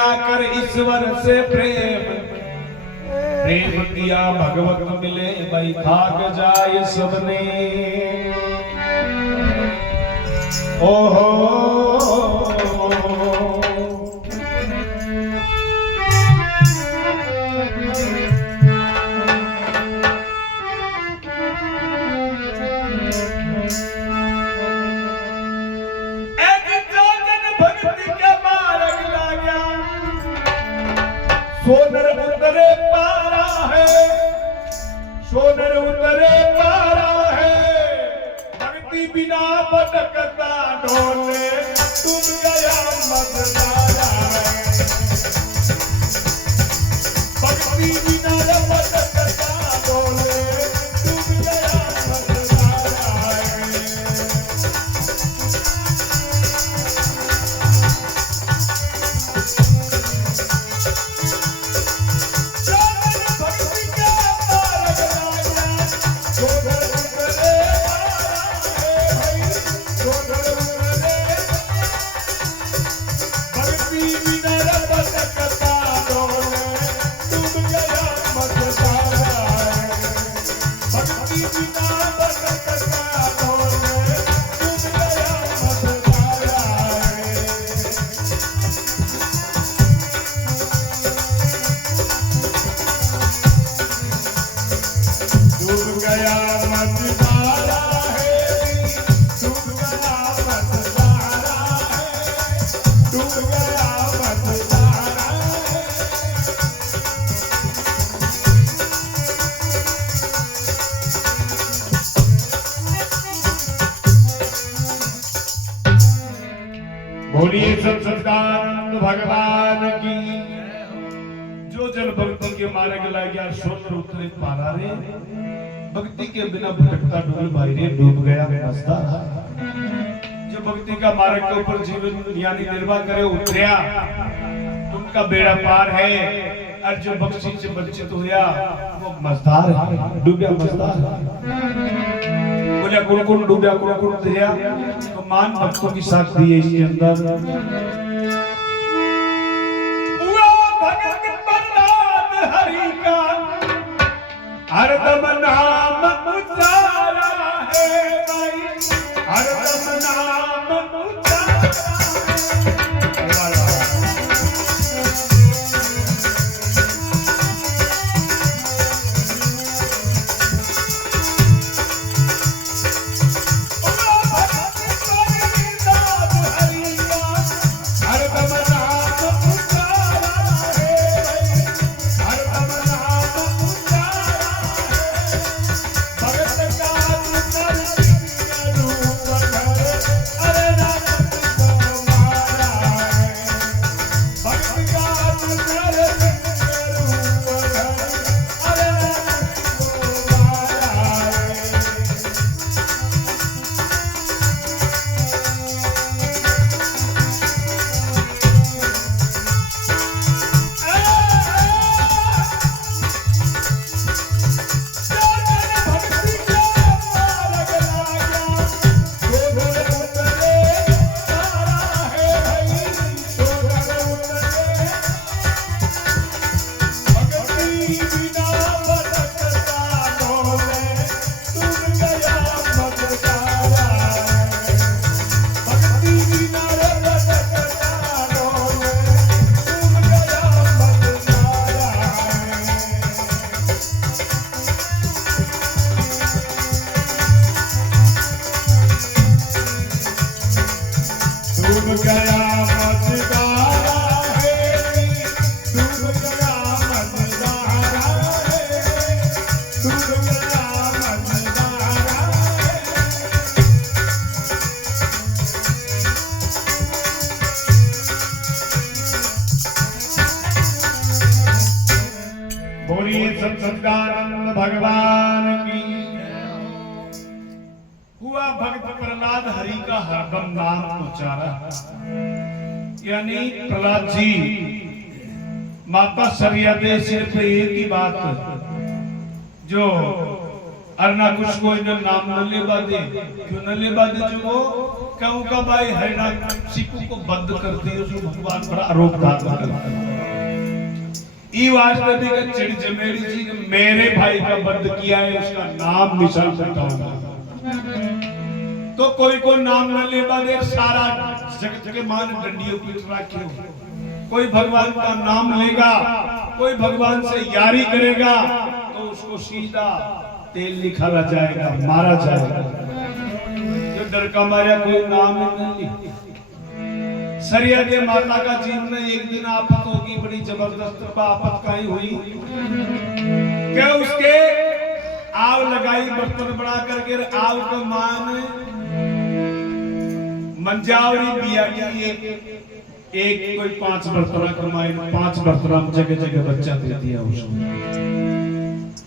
लगाकर ईश्वर से प्रेम प्रेम किया भगवत मिले भाई खाक जाए सबने। ओहो सोनर उतरे पारा है, सोनर उतरे पारा है, भक्ति बिना भटकता ढोले तुम गया मददारा है, भक्ति बिना भटकता ढोले तुम गया मददारा है। बोलिए सत्संगानंद भगवान की। जो जन भक्ति के मार्ग लग गया सोनर उतरे पारा रे, भक्ति के बिना भटकता डूब भाई रे डूब गया रास्ता। जो भक्ति का मार्ग के ऊपर जीवन यानी निर्वाह करे उतरिया उनका बेड़ा पार है, और जो बख्शी से वंचित हुआ वो मजदार है, डूबया मजदार। बोलिया कुल डूबया कुल दिया तो मान भक्तों की साथ दी है इसके अंदर। हुआ भगत प्रहलाद हरि का हरदम नाम उचारा है भाई, हरदम नाम उचारा है। सत्संगानंद भगवान की। हुआ भक्त प्रहलाद हरि का हरदम नाम उच्चारा, यानी प्रहलाद जी माता सरिया दे सिर्फ एक ही बात जो और ना कुछ को इन्हें नाम न ले बादे, क्यों न ले बादे जो वो कहूँ का भाई है ना सिक्कों को बंद करते हैं उसको भगवान पर आरोप डालता है। ई वास्ते भी का चिड़ जमेरी जी ने मेरे भाई का बंद किया है उसका नाम निशान बताऊंगा। तो कोई को नाम न ले बादे सारा जगत के मान डंडियों पीट रखे हो। कोई भगवान का नाम लेगा, कोई भगवान से यारी करेगा तो उसको सीधा तेल निकाला जाएगा, मारा जाएगा। जो डर का मारा कोई नाम नहीं। सरिया के माता का जीवन में एक दिन आफत होगी, बड़ी जबरदस्त आफत काई हुई क्या उसके आग लगाई बर्तन बना करके आग को मान मंजावरी बिया की एक कोई 5 बर्तन कमाई, 5 बर्तन जगह जगह बच्चा दे दिया उसको।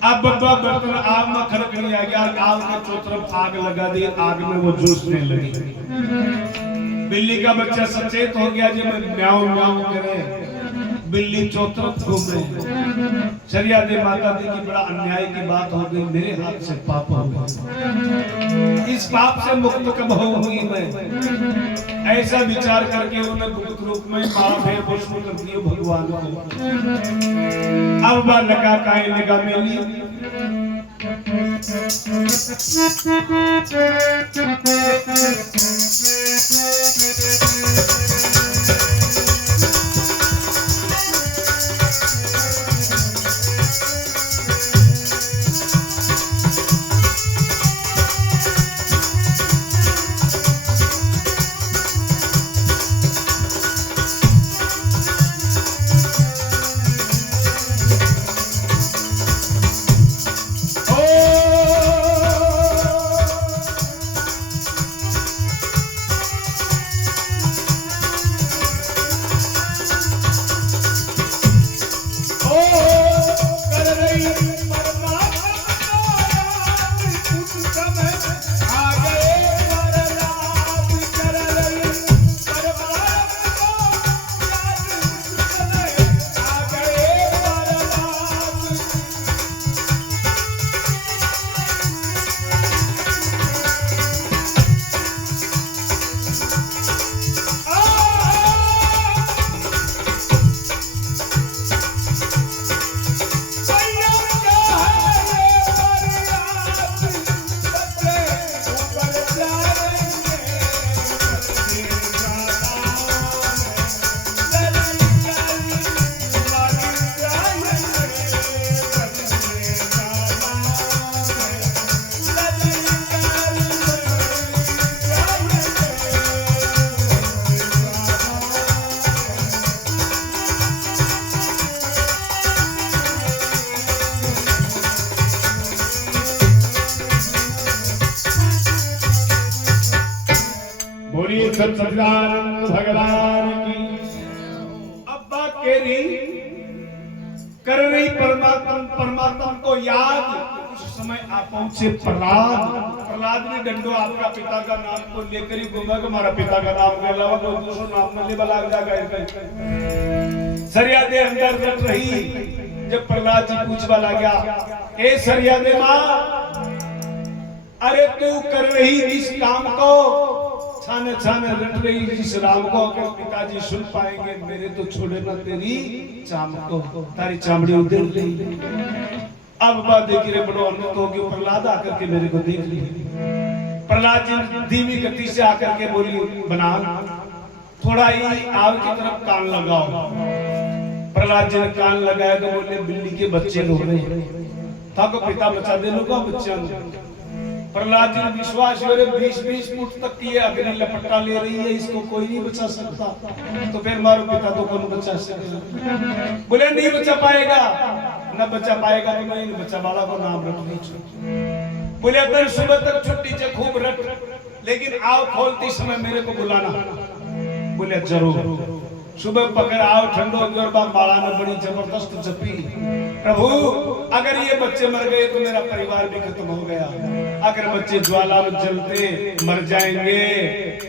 अब बब्बा बर्तन आग में खड़क नहीं आ गया, आग में चौतरफ आग लगा दी, आग में वो जूसने लगी। बिल्ली का बच्चा सचेत हो गया जब म्याऊं म्याऊं करे, बिल्ली चौतरफ घूमे। शरिया दे माता दी की बड़ा अन्याय की बात हो गई, मेरे हाथ से पाप हो गया, इस पाप से मुक्त कब होऊंगी मैं। ऐसा विचार करके उन्हें भूत रूप में पाप है पुष्प कर दिए भगवान को। अब बात लगा काई लगा मेली सच्चिदानंद भगवान की। अब्बा केरी कर रही परमात्मा को याद। उस समय आप पहुंचे प्रहलाद ने डंडो आपका पिता का नाम को लेकर ही घूमा कि हमारा पिता का नाम के अलावा कोई दूसरा नाम न ले बला जाएगा। सरिया दे अंदर रट रही जब प्रहलाद जी पूछवा लगा, ए सरिया दे मां, अरे तू कर रही इस काम को छाने छाने रट रही जिस राम को अगर पिताजी सुन पाएंगे मेरे तो छोड़े ना तेरी चाम को, तारी चामड़ी उधर ले। अब बात देखी रे बड़ो अनंत हो गया, प्रहलाद आकर के मेरे को देख ली। प्रहलाद जी धीमी गति से आकर के बोली, बना थोड़ा ही आग की तरफ कान लगाओ। प्रहलाद जी ने कान लगाया तो बोले, बिल्ली के बच्चे रो रहे हैं, था को पिता बचा दे लो बच्चा। प्रहलाद जी ने विश्वास 20-20 फुट तक की अग्नि लपटा ले रही है, इसको कोई नहीं बचा सकता, तो फिर मारो पिता तो कौन बचा सकेगा। बोले नहीं बचा पाएगा, न बचा पाएगा तो नहीं बचा वाला को नाम रख लीजिए। बोले अगर सुबह तक छुट्टी से खूब रट, लेकिन आओ खोलती समय मेरे को बुलाना। बोले जरूर। सुबह पकड़ आओ ठंडो और माला ने बड़ी जबरदस्त जपी, प्रभु अगर ये बच्चे मर गए तो मेरा परिवार भी खत्म हो गया, अगर बच्चे ज्वाला में जलते मर जाएंगे,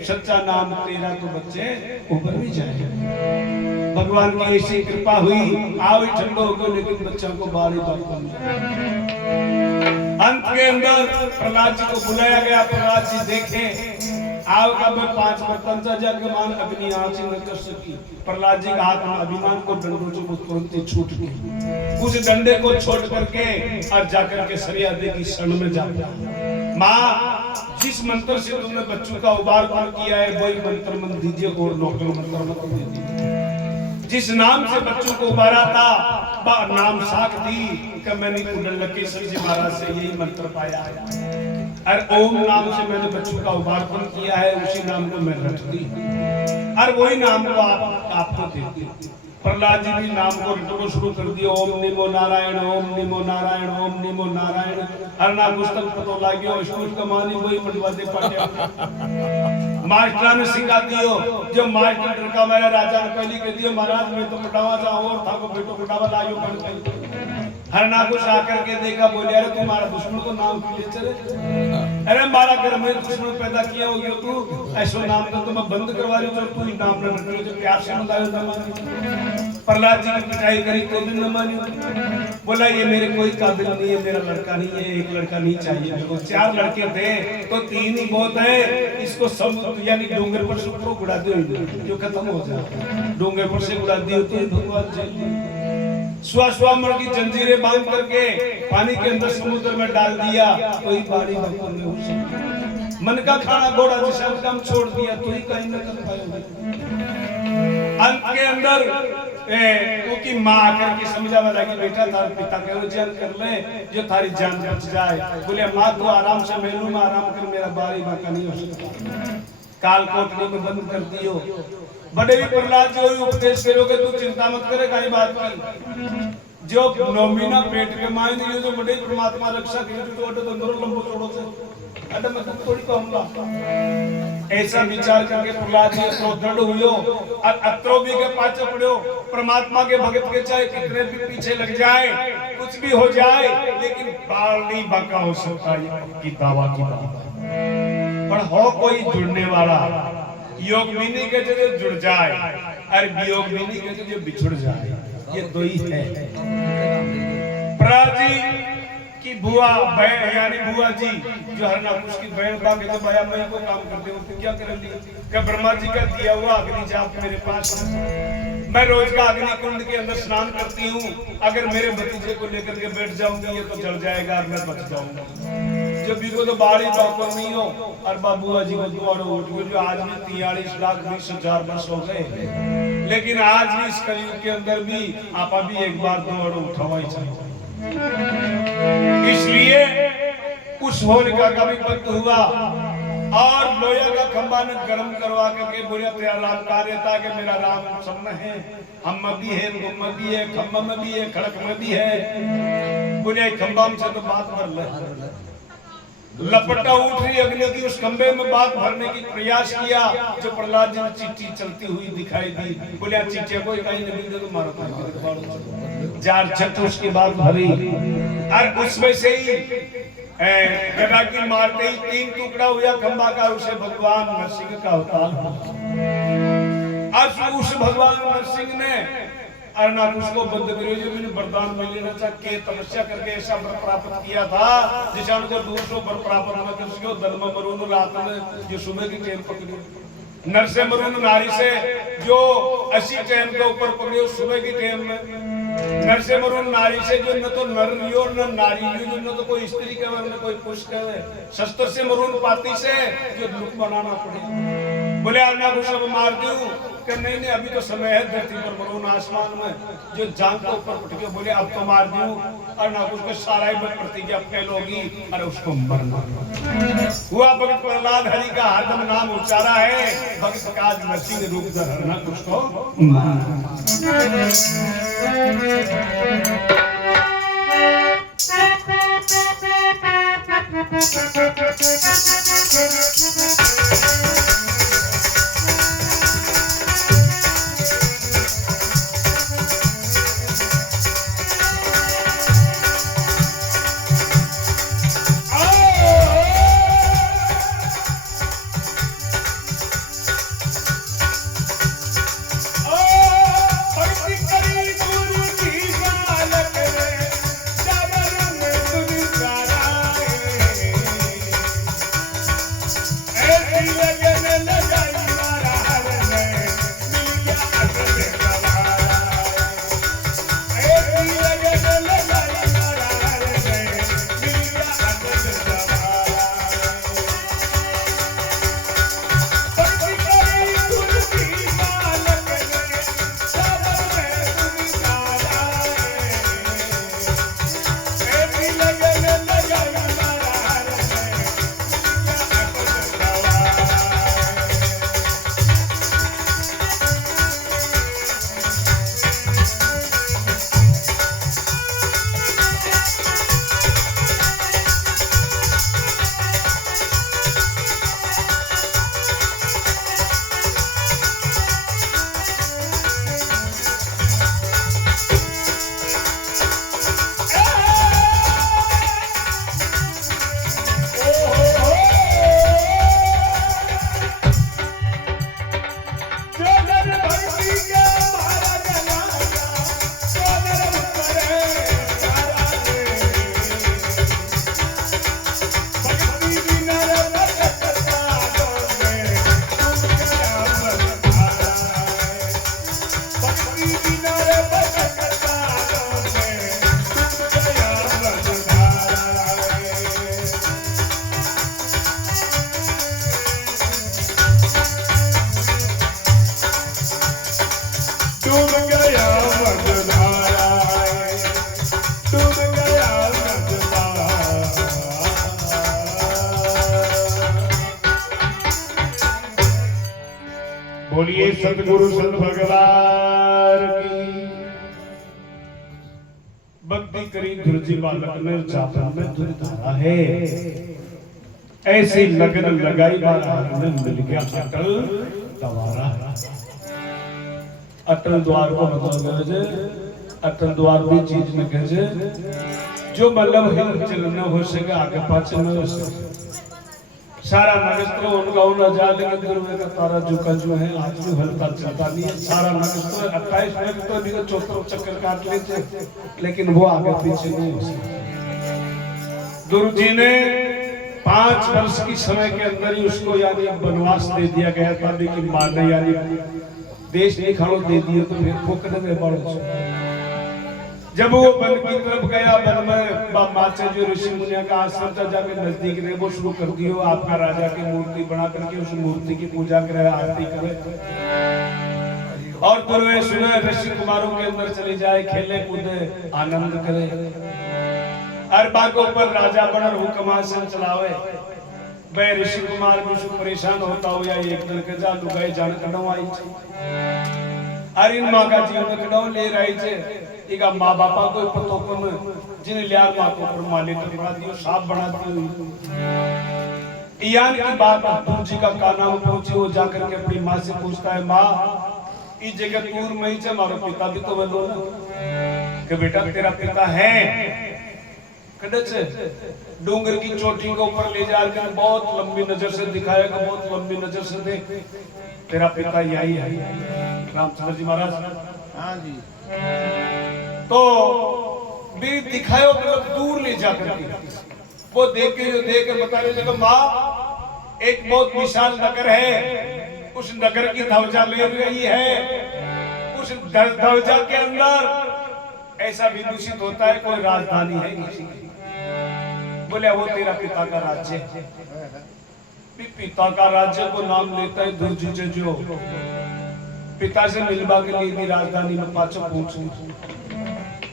सच्चा नाम तेरा तो बच्चे ऊपर भी जाएंगे। भगवान की ऐसी कृपा हुई, आओ ठंडो हो गए, लेकिन बच्चों को बारी बात अंत के अंदर प्रहलाद जी को बुलाया गया। प्रहलाद जी देखे आओ का मैं 5 बर्तन से जाके मान अग्नि आंच न कर सकी। प्रहलाद जी का हाथ में अभिमान को डंडों से तुरंत ही छूट गई। उस डंडे को छोड़ करके और जाकर के सरियादे की शरण में जा गया। माँ जिस मंत्र से तुमने बच्चों का उबार किया है वही मंत्र मन दीजिए और नौकरी मंत्र मत दीजिए। जिस नाम से बच्चों को उबारा था वह नाम साख दी कि मैंने कुंडलकेश्वर जी महाराज से यही मंत्र पाया है और ओम नाम से मैंने बच्चों का उबारपन किया है, उसी नाम को मैं रट दी और वही नाम को आपको देती। प्रहलाद जी भी नाम को रटना शुरू कर दिया। ओम निमो नारायण, ओम निमो नारायण, ओम निमो नारायण। हरना पुस्तक पतो लागियो स्कूल कमानी वही पटवा दे पाटे मास्टर ने सिखा दियो। जो मास्टर का मेरा राजा ने पहली कह दियो महाराज मैं तो पटावा जाऊं और था को बेटो पटावा लायो कर हरना कुछ आकर के देखा, बोले अरे तुम्हारा दुश्मन को नाम क्यों ले चले? अरे हमारा घर में दुश्मन पैदा किया हो गया तू ऐसा नाम तो मैं बंद करवा रही हूँ, तू नाम न रखियो जो प्यार से बतायो ना मानी। प्रहलाद जी की पिटाई करी तो भी न मानी। बोला ये मेरे कोई काबिल नहीं है, मेरा लड़का नहीं है, एक लड़का नहीं चाहिए मेरे को। 4 लड़के थे तो 3 ही बहुत है। इसको सब यानी डोंगर पर से ऊपर उड़ा दो जो खत्म हो जाए। डोंगर पर से उड़ा दियो तो भगवान जल स्वास्वामर की जंजीरें बांध करके पानी के अंदर समुद्र में डाल दिया तो ही बाड़ी भगवान ने उसे मन का खाना घोड़ा जिसे काम छोड़ दिया तो ही कहीं न कर पाए। अंत के अंदर क्योंकि माँ आकर के समझाने लगी बेटा तार पिता के वचन कर ले जो थारी जान बच जाए। बोले माँ तो आराम से मेलू में आराम कर, मेरा बारी बाका नहीं हो सकता। काल कोठरी में बंद कर दियो। बड़े भी प्रहलाद जी वही उपदेश करोगे तू चिंता मत करे काई बात की। जो 9 महीना पेट के मायन दियो जो बड़े परमात्मा रक्षा करे तो अड अंदर लंबो छोड़ो से अड मैं थोड़ी कहूंगा। ऐसा विचार करके प्रहलाद जी तो दृढ़ हुयो और अत्रोबी के पाछे पड़ो। परमात्मा के भक्त के चाहे कितने भी पीछे लग जाए कुछ भी हो जाए लेकिन बाल नहीं बाका हो सकता। ये दावा की बात पर हो कोई जुड़ने वाला। योग भी नहीं कहते जो जुड़ जाए और वियोग भी नहीं कहते जो बिछुड़ जाए, ये दो ही है। प्रहलाद जी की बुआ बहन यानी बुआ जी जो हरनाकुश की बहन का कहते भैया मैं को काम करते हो तो क्या कर ली कि ब्रह्मा जी का दिया हुआ अग्नि जाप मेरे पास, मैं रोज का अग्नि कुंड के अंदर स्नान करती हूँ। अगर मेरे भतीजे को लेकर के बैठ जाऊंगी ये तो जल जाएगा और मैं बच जाऊंगा। जब भी को तो बाड़ी बापा नहीं हो और बाबूआ जी को द्वारों उठ गए जो आज भी 43,20,000 वर्ष हो गए लेकिन आज भी इस कलयुग के अंदर भी आपा भी एक बार द्वारों उठावा ही चाहिए। इसलिए उस होलिका का भी पत्त हुआ और लोया का खंबा ने गर्म करवा करके बोलिया तेरा राम कार्य था कि मेरा राम सब में है, हम में भी है, तुम में भी है, खंबा में भी है, खड़क में भी है। बोलिया खंबा में से तो बात भर ले। लपटा उठ रही अग्नि की उस खंबे में बात भरने की प्रयास किया जो प्रहलाद जी ने चिट्ठी चलती हुई दिखाई दी। बोलिया चिट्ठी कोई कहीं नहीं दे तो मारो जार छत उसकी बात भरी और उसमें से ही गदा की मारते ही 3 टुकड़ा हुआ खंबा का। उसे भगवान नरसिंह का अवतार आज उस भगवान नरसिंह ने अरनाकुश को बंद करियो जो मैंने वरदान मिले ना के तपस्या करके ऐसा वर प्राप्त किया था जिसे उनको 200 वर प्राप्त न कर सको। दल में मरून रात में जो सुबह की ट्रेन पकड़ी नर से मरून नारी से जो 80 ट्रेन के ऊपर पकड़ियो सुबह की ट्रेन में। नर से मरून नारी से जो न तो नर लियो न नारी लियो न तो कोई स्त्री का न कोई पुरुष का। शस्त्र से मरून पाती से जो लुक बनाना पड़े। बोले अरनाकुश अब मार दूं कि नहीं अभी तो समय है धरती पर मरून आसमान में जो जान के ऊपर उठ के बोले अब तो मार दूं। अरनाकुश को सारा ही प्रतिज्ञा फैलोगी और उसको मरना हुआ। भगत प्रहलाद हरि का हरदम नाम उच्चारा है। भगत का नरसिंह रूप धर अरनाकुश को डूब गया मझधारा डूब गया मझधारा। बोलिए सतगुरु संत भगवान की। भक्ति करी धुर्जी बालक ने चापन में धुर धारा है, ऐसी लगन लगाई बार में मिल गया अटल द्वारा। अटल द्वार को मतलब अटल द्वार भी चीज में कहे जो मतलब हिल चल न हो सके आगे पाछे न हो सके। सारा नगस्त्र उनका उन जा लेकिन दुर्वे का तारा झुका जो है आज भी हल्का चलता नहीं है। सारा नगस्त्र 28 मिनट तो नहीं चौथा चक्कर काट लेते लेकिन वो आगे पीछे नहीं हो सकता। गुरु जी ने 5 वर्ष की समय के अंदर ही उसको यानी वनवास दे दिया गया था, लेकिन मारने यानी देश निखाड़ो दे दिए तो फिर फोकने में बढ़। जब वो वन की तरफ गया, वन में माचा जो ऋषि मुनिया का आश्रम था जाके नजदीक ने वो शुरू कर दियो आपका राजा की मूर्ति बना करके उस मूर्ति की पूजा करे, आरती करे और दुर्वे सुने ऋषि कुमारों के अंदर चले जाए, खेले कूदे आनंद करे। हर बातों पर राजा बनर हुक्म आसन चलावे। वह ऋषि कुमार भी परेशान होता हो या एक दिन के जा लुगाई जान कड़ो आई अरे इन माँ का जीवन कड़ो ले रही छे इका माँ बापा को पतो को जिन्हें लिया माँ को पर मालिक बना दियो साफ बना दियो। यान की बात गुरु जी का काना में पहुंची, वो जाकर के अपनी माँ से पूछता है माँ इस जगह दूर में ही हमारा पिता भी तो बोलो ना कि बेटा तेरा पिता है डूंगर की चोटी के ऊपर ले जाकर बहुत लंबी नजर से दिखाएगा, बहुत लंबी नजर से देख तेरा पिता यही है रामचंद्र जी महाराज। हाँ जी। तो भी दिखायो मतलब दूर ले जाकर वो देख के जो देख के बता रहे थे माँ एक बहुत विशाल नगर है, उस नगर की ध्वजा ले रही है, उस ध्वजा के अंदर ऐसा भी दूषित होता है कोई राजधानी है किसी की। बोले वो तेरा पिता का राज्य है। पिता का राज्य को नाम लेता है दुर्जुचे जो पिता से मिलवा के लिए भी राजधानी में पाछो पूछ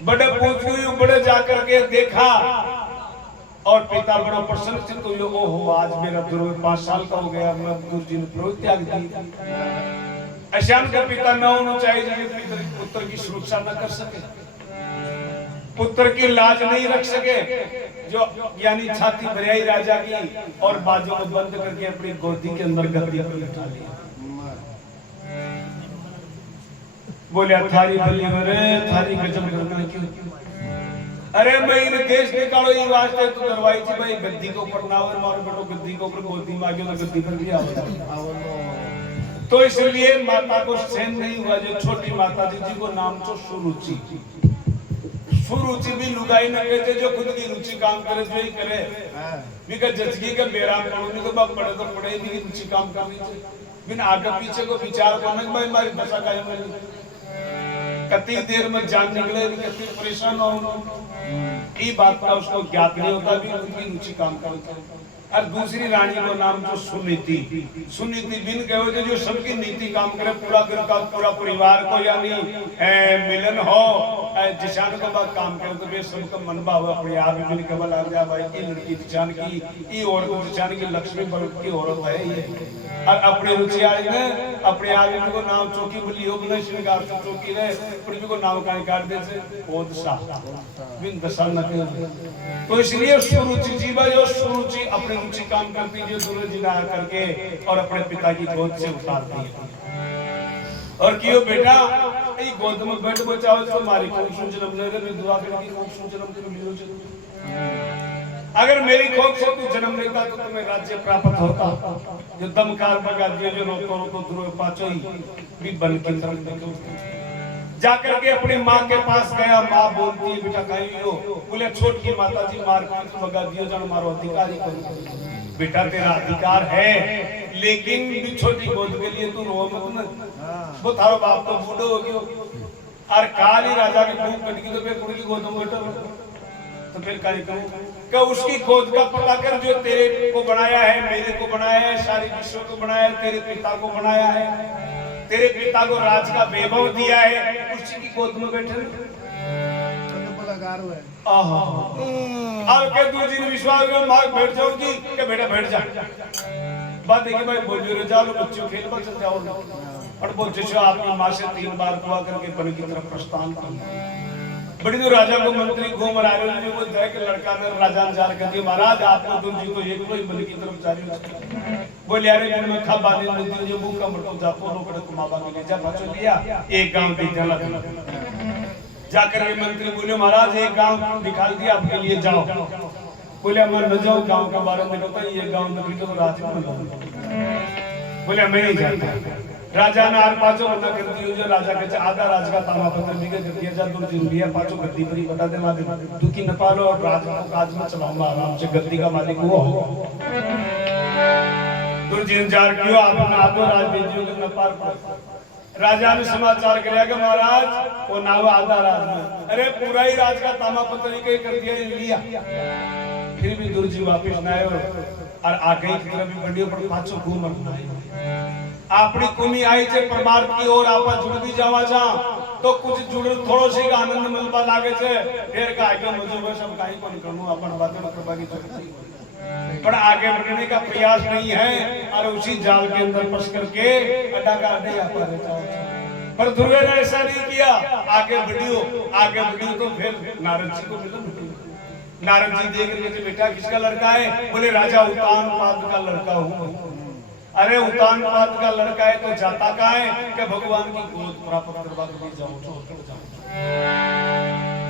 बड़े पूछ गई, बड़े जाकर के देखा और पिता बड़ा प्रसन्न थे तो ओहो आज मेरा दुर्वे 5 साल का हो गया, मैं गुरु जी ने प्रभु त्याग दी। अशांत का पिता न होना चाहिए पुत्र की सुरक्षा न कर सके, पुत्र की लाज नहीं रख सके, जो यानी छाती भरियाई राजा की और बाजू को बंद करके अपनी गोदी के अंदर गद्दी पर बिठा लिया। बोले थारी बल्ली मरे थारी गजब करना क्यों? अरे मैं इन देश निकालो ये वास्ते तो दरवाई थी भाई गद्दी के ऊपर ना और मारो बेटो गद्दी के ऊपर गोदी में आ गया तो गद्दी पर भी आ तो इसलिए माता को सहन नहीं हुआ। जो छोटी माता जी को नाम तो सुरुचि, सुरुचि भी लुगाई न कहते जो खुद की रुचि काम करे जो ही करे बिका जजगी का बेरा पड़ोने के बाद पड़े तो पड़े भी रुचि काम करनी चाहिए बिना आगे पीछे को विचार करने के भाई हमारी दशा कायम है कती देर में जान निकले कती परेशान हो ये बात का उसको ज्ञात नहीं होता भी उनकी रुचि काम करता है। और दूसरी रानी को नाम जो सुनीति, सुनीति बिन कहे जो सबकी नीति काम करे पूरा घर का पूरा परिवार को यानी मिलन हो जिशान को बात काम करे तो वे सबका मन भाव अपने आप ही मिल केवल आ गया भाई ये लड़की जिशान की ये औरत जिशान की लक्ष्मी बल्कि की औरत है ये और अपने रुचि आई ने अपने आप को नाम चौकी बोली हो बिना श्रृंगार से चौकी ने पृथ्वी को नाम का काट दे से वो दशा बिन दशा न तो इसलिए सुरुचि जीवा जो सुरुचि अपने रुचि काम करती है दूर जिना करके और अपने पिता की गोद से उतारती है और क्यों बेटा ये गोद में बैठ बचाओ तो हमारी कौन सुन जन्म ले रहे दुआ करके कौन सुन जन्म के लिए अगर मेरी खोज से तू जन्म लेता तो तुम्हें राज्य प्राप्त होता। जो दमकार बगा दिए जो रोको रोको ध्रुव पाचो ही भी बन की तरफ जाकर के अपनी माँ के पास गया। माँ बोलती है बेटा कहीं हो बोले छोट की माता जी मार के बगा दियो जन मारो अधिकारी को बेटा तेरा अधिकार है लेकिन भी छोटी गोद के लिए तू रो मत न वो थारो बाप तो बूढ़ो हो गयो और काली राजा के खूब कट की तो फिर कुड़ी की गोद में बैठो तो फिर कार्य करूं कि उसकी खोज का पता कर जो तेरे को बनाया है मेरे को बनाया है सारी विश्व को बनाया है तेरे पिता को बनाया है तेरे पिता को राज का वैभव दिया है, उसी की गोद में बैठे अब के दूसरी ने विश्वास में मार बैठ जाऊंगी कि बेटा बैठ जा। बात है कि भाई बोलियो रे जाओ बच्चों खेल पर चल जाओ और बोल जैसे आपकी माँ से 3 बार दुआ करके बन की तरफ प्रस्थान किया। बड़ी तो राजा को मंत्री घूम रहा है, वो जाए के लड़का ने राजा ने जार कर दिया, महाराज आपको दुर्जी को एक कोई बन की तरफ जा रही है। बोले अरे दिन में खा बाने नदी जो मुंह का मटो जापो लोकड़ को मां बाप के जा बचो लिया एक गांव दी जला जाकर के मंत्री बोले महाराज एक गांव निकाल दिया आपके लिए जाओ। बोले मैं न जाऊं गांव के बारे में कहता ये गांव नगरी तो राज में बोले मैं नहीं जाता। राजा ने आर पांचों बंदा कर दियो जो राजा के आधा राज का तामा पत्र भी कर दिया जा दूर जरूरी है पांचों गद्दी पर ही बता दे मां दुखी न पालो और राज में चलाऊंगा आराम से गद्दी का मालिक वो हो। दुर्जन जार क्यों आपने आधो राज भेजियो के न पार राजा ने समाचार कराया कि महाराज वो नाव आधा राज में, अरे पूरा ही राज का तामा पत्र ही कर दिया लिया। फिर भी दुर्जी वापिस न आए और आगे की तरफ भी बढ़ियो पर पांचों घूम रहा आपनी कुमी आई छे परमार्थ की ओर आपा जुड़ भी जावा जा तो कुछ जुड़ थोड़ो सी आनंद मिलबा लागे छे फिर का आगे मुझे वो सब काई कोन करू अपन बातें करबा की जरूरत पर आगे बढ़ने का प्रयास नहीं है और उसी जाल के अंदर फंस करके अड्डा का नहीं आ पा रहे। पर ध्रुव ने ऐसा नहीं किया, आगे बढ़ियो तो फिर नारद जी को मिला। नारद जी देख रहे थे बेटा किसका लड़का है, बोले राजा उतानपाद का लड़का हूँ। अरे उतानपाद का लड़का है तो जाता कहाँ है कि भगवान की गोद प्राप्त करवा के जाऊं।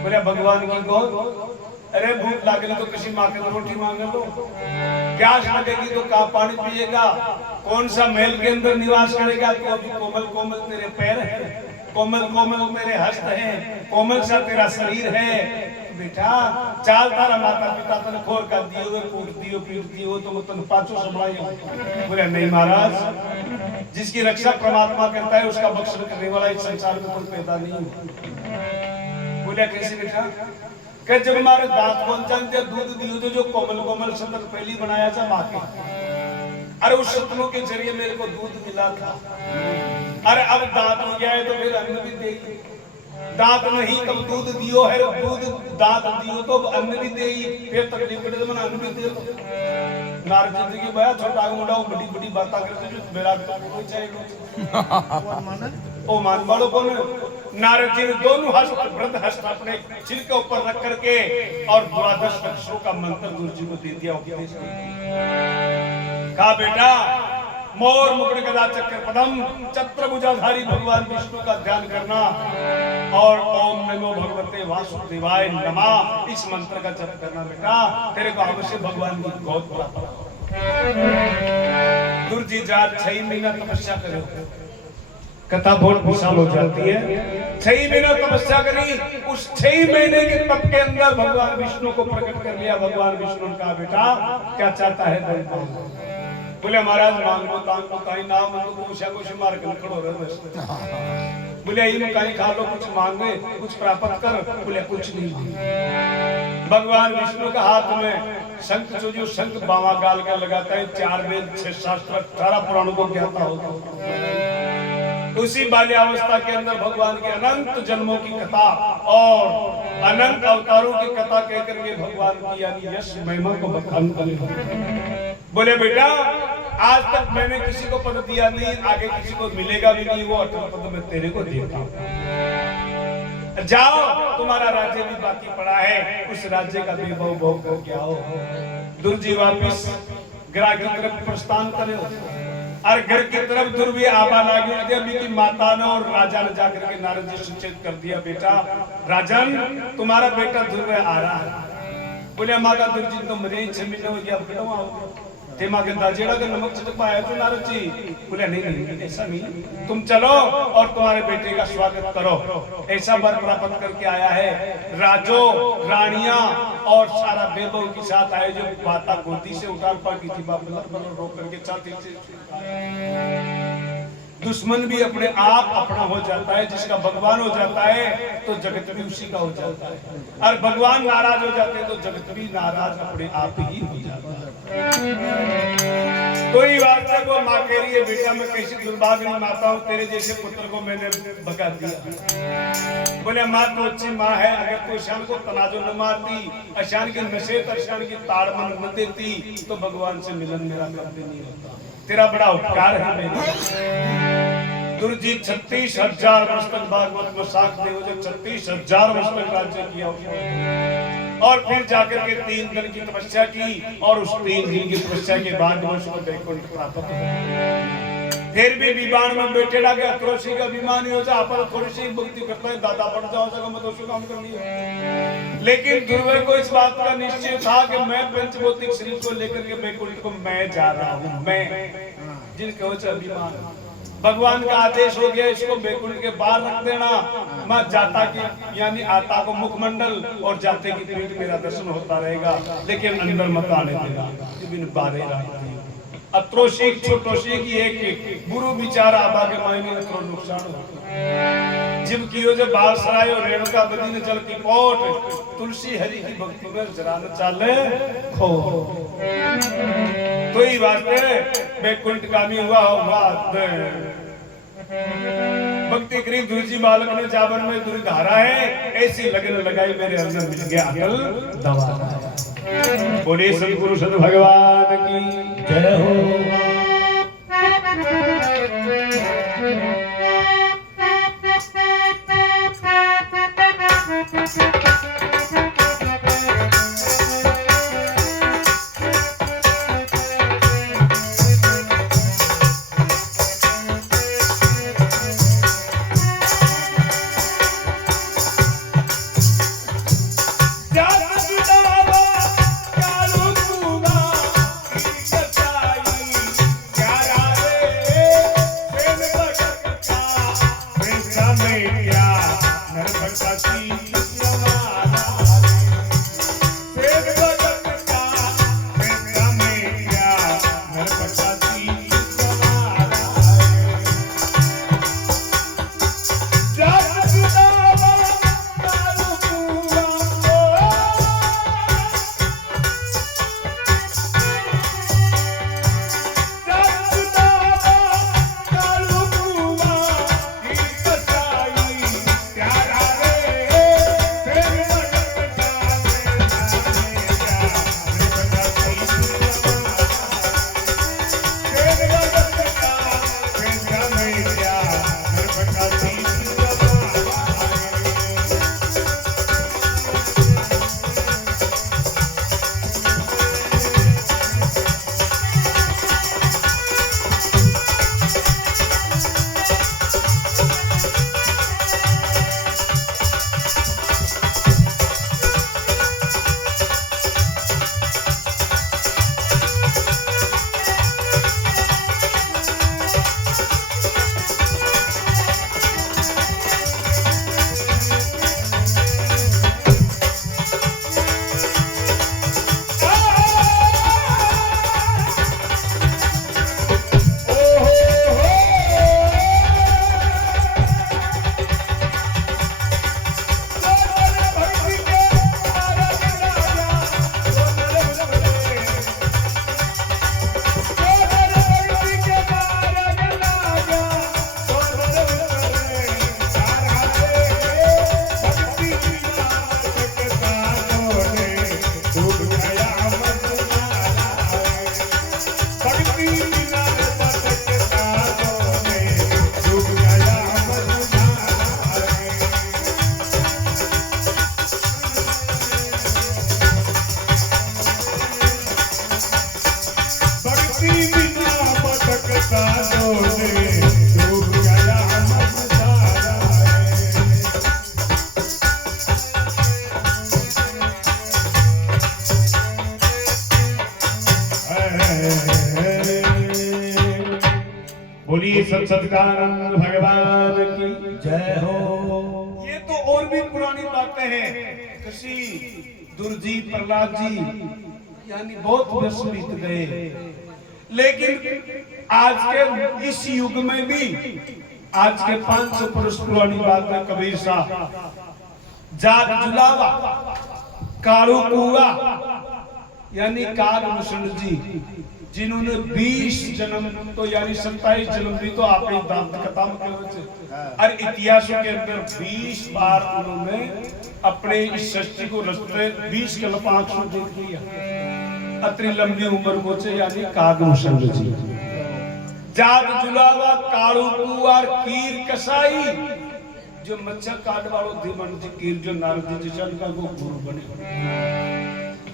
बोले भगवान की गोद, अरे भूख लागेगी तो किसी माँ के रोटी मांग लो, प्यास लगेगी तो कहाँ पानी पिएगा, कौन सा महल के अंदर निवास करेगा तो अभी कोमल कोमल तेरे पैर है, कोमल कोमल तेरे हस्त है, कोमल सा तेरा शरीर है। बेटा चाल तारा माता पिता तने खोर कर दियो कूट दियो पीट दियो तो तने पांचों संभालियो। बोले नहीं महाराज, जिसकी रक्षा परमात्मा करता है उसका भक्षण करने वाला इस संसार में कोई पैदा नहीं हुआ। बोले कैसे बेटा, कि जब हमारे दांत बन जानते दूध दियो तो जो कोमल कोमल सतन पहली बनाया था माँ के, अरे उस सतनों के जरिए मेरे को दूध मिला था। अरे अब दांत हो गया है तो फिर अन्न भी देगी, दांत नहीं तब दूध दियो है, दूध दांत दियो तो अन्न भी देगी, फिर तकलीफ पड़े तो मैं अन्न भी दे दो। नारद जी की बया छोटा मोटा बड़ी बड़ी बातें करते जो मेरा कोई चाहिए ओ मान बालो कौन। नारद जी ने दोनों हस्त वृद्ध हस्त अपने सिर के ऊपर रख करके और 12 अक्षरों का मंत्र दुर्जी को दे दिया। उपदेश कहा बेटा मोर मुकुट गदा चक्र पदम चतुर्भुजाधारी भगवान विष्णु का ध्यान करना और ओम नमो भगवते वासुदेवाय नमः इस मंत्र का जप करना। बेटा तेरे को अवश्य भगवान की गोद प्राप्त होगी। दुर्जी जात 6 महीना तपस्या करो, कथा बहुत विशाल हो जाती है। 6 महीना तपस्या करी, उस 6 महीने के तप के अंदर भगवान विष्णु को प्रकट कर लिया। भगवान विष्णु ने कहा बेटा क्या चाहता है? बोले महाराज मांगो तांगो ताई ना मांगो कुछ मार के खड़ो रहे बस। बोले ये मकाई खा लो, कुछ मांगे कुछ प्राप्त कर। बोले कुछ नहीं। भगवान विष्णु का हाथ में शंख जो शंख बावा गाल का लगाता है, 4 वेद 6 शास्त्र 18 पुराणों को ज्ञाता होता। उसी बाल्यावस्था के अंदर भगवान के अनंत जन्मों की कथा और अनंत अवतारों की कथा कहकर के भगवान की यानी यश महिमा को बखान करे। बोले बेटा आज तक मैंने किसी को पद दिया नहीं, आगे किसी को मिलेगा भी नहीं, वो अटल पद मैं तेरे को देता हूं। जाओ तुम्हारा राज्य भी बाकी पड़ा है, उस राज्य का वैभव भोग करके आओ। दुर्जी वापिस ग्राह की तरफ प्रस्थान करे और घर की तरफ ध्रुवी आबा लागी। देवी की माता ने और राजा ने जाकर के नारद जी सूचित कर दिया बेटा राजन तुम्हारा बेटा ध्रुव आ रहा है। बोले माँ का दुर्जी तो मरे 6 महीने हो गया, थे माँ के दाजेड़ा का नमक चिटक पाया तो नारद जी। बोले नहीं ऐसा नहीं, तुम चलो और तुम्हारे बेटे का स्वागत करो। ऐसा वर प्राप्त करके आया है, राजो रानियां और सारा वैभव के साथ आए। जो माता गोदी से उतार पाती थी बाप रोक करके छाती से। दुश्मन भी अपने आप अपना हो जाता है, जिसका भगवान हो जाता है तो जगत भी उसी का हो जाता है, और भगवान नाराज हो जाते हैं तो जगत भी नाराज अपने आप ही हो जाता है। कोई वास्ते को माँ कह रही है बेटा मैं कैसी दुर्भाग्य माता हूँ, तेरे जैसे पुत्र को मैंने बका दिया। बोले माँ तो अच्छी माँ है, अगर तू ईशान को तनाजो न मारती, ईशान की नशे ईशान की ताड़मन न देती तो भगवान से मिलन मेरा कभी नहीं होता। तेरा बड़ा उपकार है मेरे। दुर्जीत 36,000 वर्ष तक भागवत में साख देव जो 36,000 वर्ष तक राज्य किया और फिर जाकर के 3 दिन की तपस्या की और उस 3 दिन की तपस्या के बाद उसको वैकुंठ प्राप्त हुआ। फिर भी विमान में बैठे लगे अत्रोशी का अभिमान हो जा पर थोड़ी सी भक्ति करता है दादा बढ़ जाओ जगह में दोषों काम करनी है। लेकिन दुर्वय को इस बात का निश्चय था कि मैं पंचभौतिक शरीर को लेकर के वैकुंठ को मैं जा रहा हूँ। मैं जिनके हो अभिमान भगवान का आदेश हो गया इसको वैकुंठ के बाहर रख देना। मैं जाता की यानी आता को मुखमंडल और जाते की पीठ मेरा दर्शन होता रहेगा, लेकिन अंदर मत आने देना। बिन बारे अत्रोशी छोटोशी की एक गुरु विचार आबा के मायने अत्रो नुकसान हो जिब कियो जो बाल सराय और रेणुका बदी ने जल की पोट तुलसी हरि की भक्ति में जरा न चाले खो तो ही वास्ते वैकुंठ गामी हुआ भक्ति करीब दूसरी बालक ने जावन में दूरी धारा है ऐसी लगन लगाई मेरे अंदर मिल गया अकल दवा। बोले सदगुरु सद भगवान की जय हो। बोलिए सत्सत्कानंद भगवान की जय हो। ये तो और भी पुरानी बातें हैं। कृषि दुर्जीत प्रहलाद जी यानी बहुत वर्ष बीत गए, लेकिन आज के इस युग में भी आज के 500 पुरुष पुरानी बात है। कबीर साहब जाग जुलावा कालू कुआ यानी काग मुसंड जी जिन्होंने 20 जन्म तो यानी 27 जन्म भी तो आपने दांत कथा में और इतिहासों के अंदर 20 बार उन्होंने अपने इस सृष्टि को रचते 20 के लपांक से देख लिया। अतरी लंबी उम्र को चे यानी कागभूषण जी जात जुलावा कालू कुआर कीर कसाई जो मच्छर काट वालों धीमन जी कीर जो नारद जी जन का को गुरु बने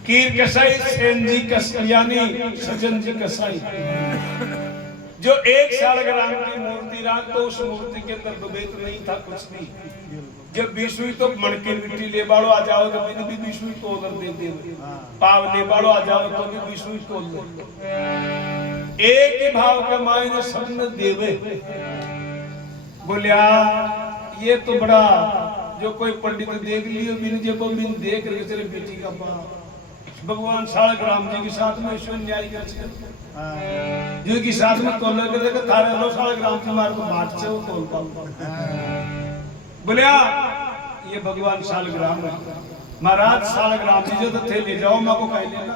कीर कसाई सेन जी कसाई यानी सजन जी कसाई जो 1 साल ग्राम की मूर्ति राख तो उस मूर्ति के अंदर दुबेत नहीं था कुछ नहीं। जब बीसवीं तो मणके मिट्टी ले बाड़ो आ जाओ तो मैंने भी बीसवीं तो उधर दे दे पाव ले बाड़ो आ जाओ तो भी बीसवीं तो एक ही भाव के मायने सबने देवे। बोलिया ये तो बड़ा जो कोई पंडित देख लियो बिन जे को बिन देख रहे चले बेटी का भगवान शालग्राम जी के साथ में ईश्वर न्याय कर जो की साथ में तोल कर देखो थारे लो शालग्राम जी मार को बाट से वो तोल पाऊंगा। बोलिया ये भगवान शालग्राम है महाराज शालग्राम जी जो तो थे ले जाओ मां को कह लेना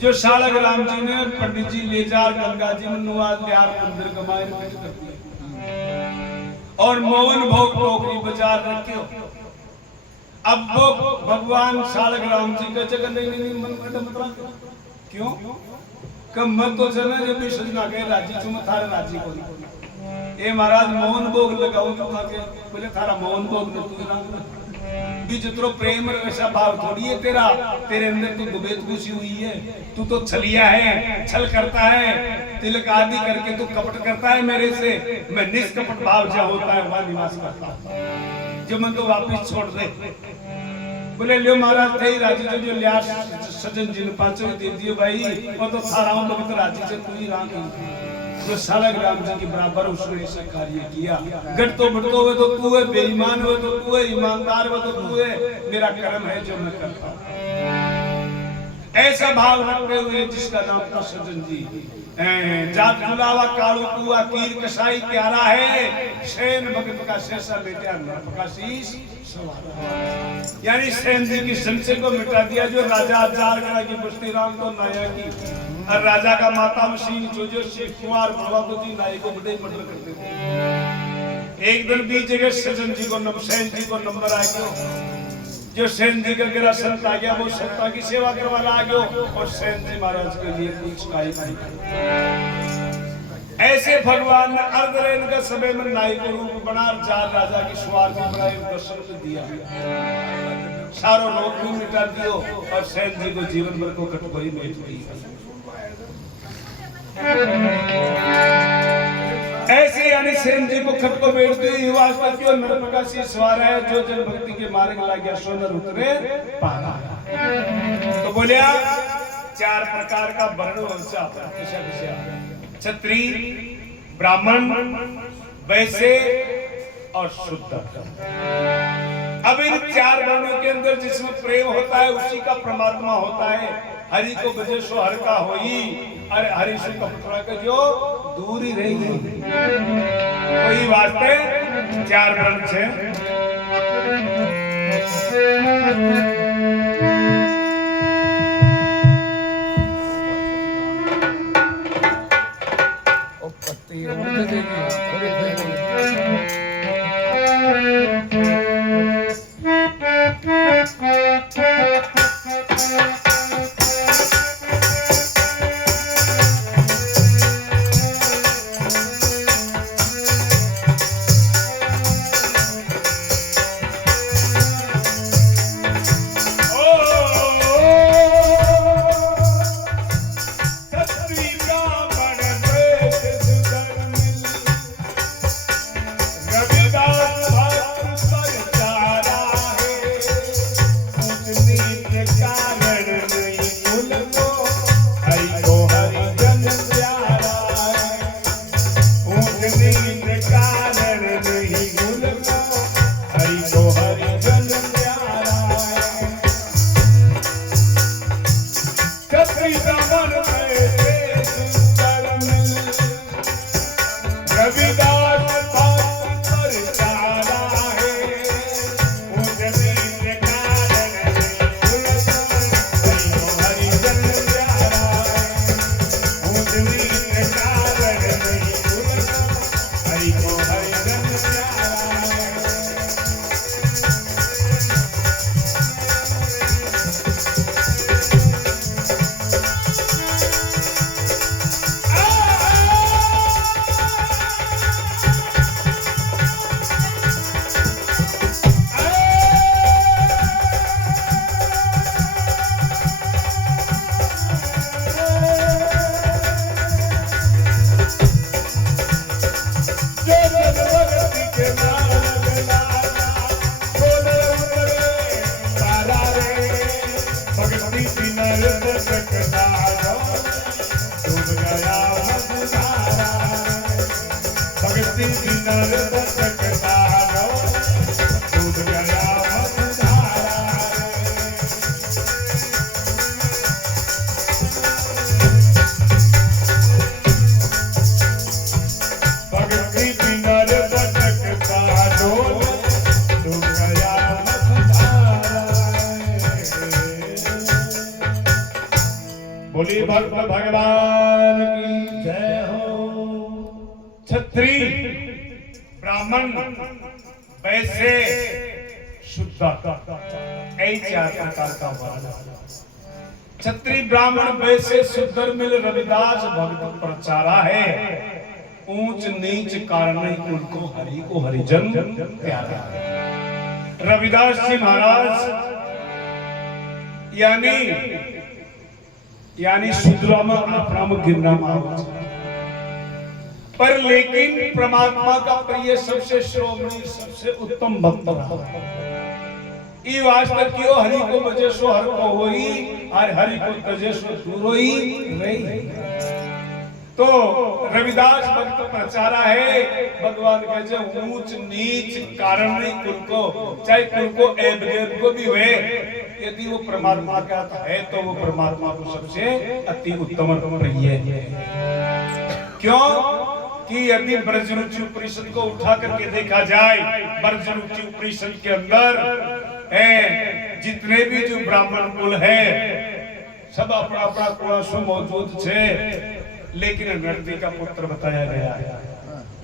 जो शालग्राम जी ने पंडित जी ले जा गंगा जी में नुआज लियार मंदिर कमाए कर दिया और मोहन भोग टोकरी बाजार रखे। अब वो भगवान शालग्राम जी का जगह नहीं मन क्यों कब मत तो चलना जब भी सजना के राजी तुम थारे राजी को ए महाराज मोहन भोग लगाओ तो के बोले थारा मोहन भोग न तू ना भी जितरो प्रेम और वैसा भाव थोड़ी है तेरा तेरे अंदर तो दुबेत घुसी हुई है तू तो छलिया है छल करता है तिलक आदि करके तू कपट करता है मेरे से मैं निष्कपट भाव जो होता है वहां निवास करता हूं जो मन तो वापस छोड़ दे। बोले लियो महाराज थे राजी जो लिया सजन जी ने पांचों दे दिए भाई वो तो थारा हूं तो राजी से तू ही राम जो शालग्राम जी के बराबर उसने ऐसा कार्य किया। गट तो बढ़तो हुए तो तू है बेईमान हुए तो तू है ईमानदार हुए तो तू है मेरा कर्म है जो मैं करता हूं ऐसा भाव रखते हुए जिसका नाम था सजन जी जात जुलावा कालू कुआ कीर कसाई प्यारा है सेन भगत का शेषा बेटा नरप का शीश यानी सेन जी की संशय को मिटा दिया जो राजा अवतार करा की बस्ती राम को नाया की और राजा का माता मशीन जो शिव कुमार बाबा को जी नाई को बड़े मर्डर करते थे। एक दिन बीच जगह सजन जी को सेन जी को नंबर आ गया जो सेन जी का गिरा संत आ गया वो संता की सेवा करवाना आ गया और सेन जी महाराज के लिए कुछ ऐसे भगवान ने अर्धरेन का समय में नाई को रूप बना चार राजा की सवार भी बनाई दर्शन को दिया सारों रोग भी मिटा दियो और सेन जी को जीवन भर को कटकोई मेट दी। ऐसे यानी सेन जी को खत को बैठते ही वास्तव क्यों नरप्रकाशी सवार है जो जन भक्ति के मार्ग ला गया सोनर उतरे पारा। तो बोलिया 4 प्रकार का वर्ण वंश आता है क्षत्रिय ब्राह्मण वैश्य और शूद्र। अब इन 4 वर्णों के अंदर जिसमें प्रेम होता है उसी का परमात्मा होता है। हरि को बजे सो हर का होई अरे हरि से कपड़ा का जो दूर ही रहेगी कोई वास्ते 4 वर्ण है। नर्त सकता डूब गया मझधारा भक्ति नर्त सकता डूब गया मझधारा भक्ति नर्त सकता डूब गया बोली भक्त भगवान की जय हो। क्षत्रिय ब्राह्मण वैसे शुद्ध ऐ चार प्रकार का वर्ण क्षत्रिय ब्राह्मण वैसे शुद्ध मिल रविदास भक्त प्रचारा है ऊंच नीच कारण उनको हरि को हरिजन प्यारा। रविदास जी महाराज यानी शूद्राम अपराम गिरनाम पर लेकिन परमात्मा का प्रिय सबसे श्रोमणी सबसे उत्तम भक्त ई वास्ते क्यों हरि को बजे सो हर को होई और हरि को तजे सो दूर होई नहीं। तो रविदास भक्त प्रचारा है भगवान कहते ऊंच नीच कारण नहीं कुल को चाहे कुल को ऐब गैब को भी हुए यदि वो परमात्मा का है तो वो परमात्मा को सबसे अति उत्तम प्रिय है। क्यों कि यदि ब्रजरुचि उपनिषद को उठा करके देखा जाए ब्रजरुचि उपनिषद के अंदर जितने भी जो ब्राह्मण कुल है सब अपना अपना कुल मौजूद है लेकिन नर्ती का पुत्र बताया गया है।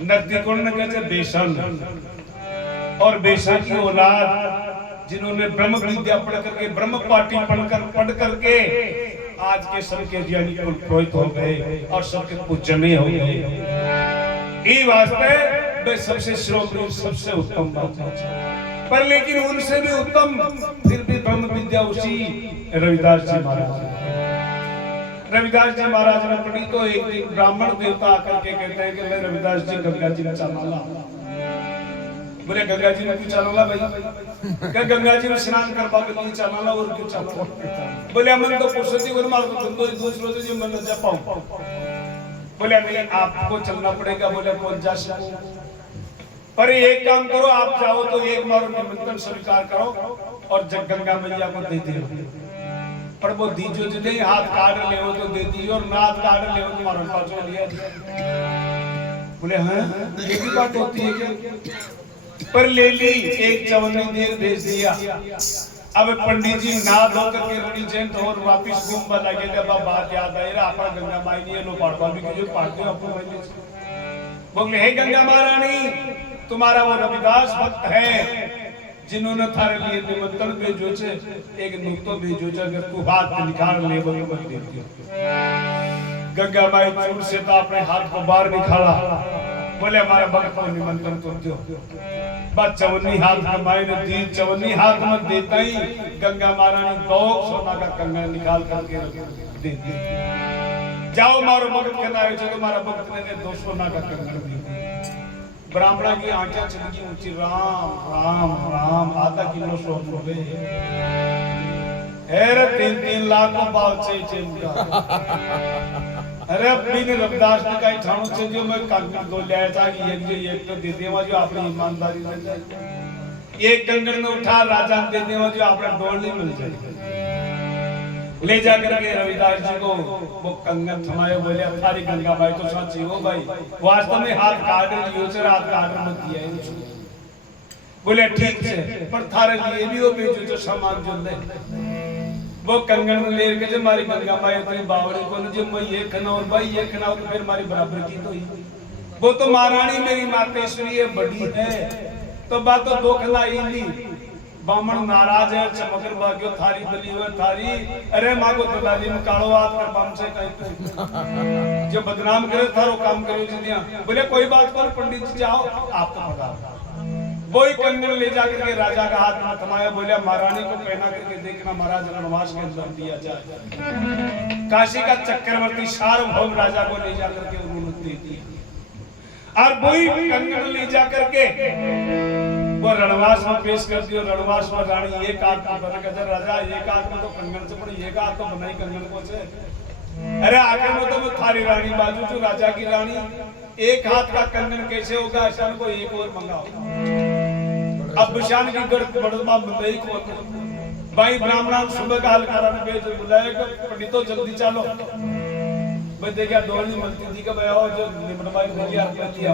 नर्ती कौन कहते बेसन और बेसन की औलाद जिन्होंने ब्रह्म विद्या पढ़ करके ब्रह्म पाठी पढ़ करके आज के सबके ज्ञानी कुल पुरोहित हो गए और सबके पूजनीय हो गए। ये वास्ते वे सबसे श्रोमणी सबसे उत्तम बात है पर लेकिन उनसे भी उत्तम फिर भी ब्रह्म विद्या उसी रविदास जी महाराज रविदास जी महाराज ने पढ़ी तो एक दिन ब्राह्मण देवता आकर के कहते हैं कि मैं रविदास जी गंगा जी ने चाला बोले गंगा जी ने क्यों चाला भाई क्या गंगा जी में स्नान करवा के लिए चाला और क्यों चाला बोले अमन तो पुरुषों की मार को तुम तो दूसरों से मन न जा पाऊं बोले नहीं आपको चलना पड़ेगा बोले कौन जा सकूं पर एक काम करो आप जाओ तो एक बार निमंत्रण स्वीकार करो और जग गंगा मैया को दे दो पर वो दीजो जो नहीं हाथ काट ले हो तो दे दीजिए और नाथ काट ले हो तो मारो पास में लिया बोले हाँ ये भी बात होती है क्या पर ले ली एक चवन्नी देर भेज दिया। अब पंडित जी नाथ होकर के रणी जयंत और वापिस घूम बता के जब बात याद आई रहा अपना गंगा माई नहीं है लो पाड़वा भी जो पाड़ते हो आपको बोले हे गंगा महारानी तुम्हारा वो रविदास भक्त है जिन्होंने थारे लिए निमंत्रण भेजो छे एक नुक्तो भेजो छे अगर तू हाथ निकाल ले बोले मत दे दियो। गंगा माई चूर से तो अपने हाथ को बाहर निकाला बोले हमारे भक्त को निमंत्रण तो दो बस चवन्नी हाथ में माई ने दी चवन्नी हाथ में देता ही गंगा महारानी 2 सोना का कंगन निकाल करके दे दी जाओ मारो भक्त के लाए तो तुम्हारा भक्त ने 2 सोना का कंगन दे दिया। ब्राह्मणा की आंखें चमकी ऊंची राम राम राम आधा किलो सोना हो गए अरे 3-3 लाख का भाव से चिंता अरे अपनी ने रविदास ने कहीं ठाणु से जो मैं कंगन दो ले आया था कि एक तो दे देवा जो अपनी ईमानदारी मिल जाए एक कंगन में उठा राजा दे देवा जो अपना डोली मिल जाए ले जाकर के रविदास जी को वो कंगन थमाए बोले थारी गंगा माई तो सच्ची हो भाई वास्तव में हाथ काट लियो से हाथ काट मत दिया बोले ठीक है पर थारे लिए भी वो भेजो जो सामान जो ले वो कंगन में ले के जो हमारी गंगा माई अपनी बावड़ी को जो मैं ये खाना और भाई ये खाना तो फिर हमारी बराबर की तो ही वो तो महारानी मेरी मातेश्वरी है बड़ी है तो बात तो 2 खाना ही ली बामण नाराज है चमकर भाग्यो थारी बली हुए थारी अरे माँ को दलाली में कालो हाथ कर बम से कहीं जो बदनाम करे थारो काम करे जिदिया बोले कोई बात पर पंडित जी जाओ आप तो बता वही कंगन ले जाकर के राजा का हाथ में थमाया बोले महारानी को पहना करके देखना महाराज वनवास के अंदर दिया जाए काशी का चक्रवर्ती सार्वभौम राजा को ले जाकर के उन्होंने दे दिया और वही कंगन ले जाकर के वो रणवास में पेश कर दियो। रणवास में रानी एक आंख में बना के राजा एक आंख में तो कंगन से पड़ी एक आंख तो बनाई कंगन को से। अरे आखिर में तो वो थारी रानी बाजू जो राजा की रानी एक हाथ का कंगन कैसे होगा? शान को एक और मंगाओ। अब शान की गर्द बड़मा बंदई को भाई ब्राह्मण सुबह का हलकारा ने भेज बुलाया पंडितों जल्दी चलो। भाई देखा डोली मलती थी का भैया जो निमरवाई हो गया लिया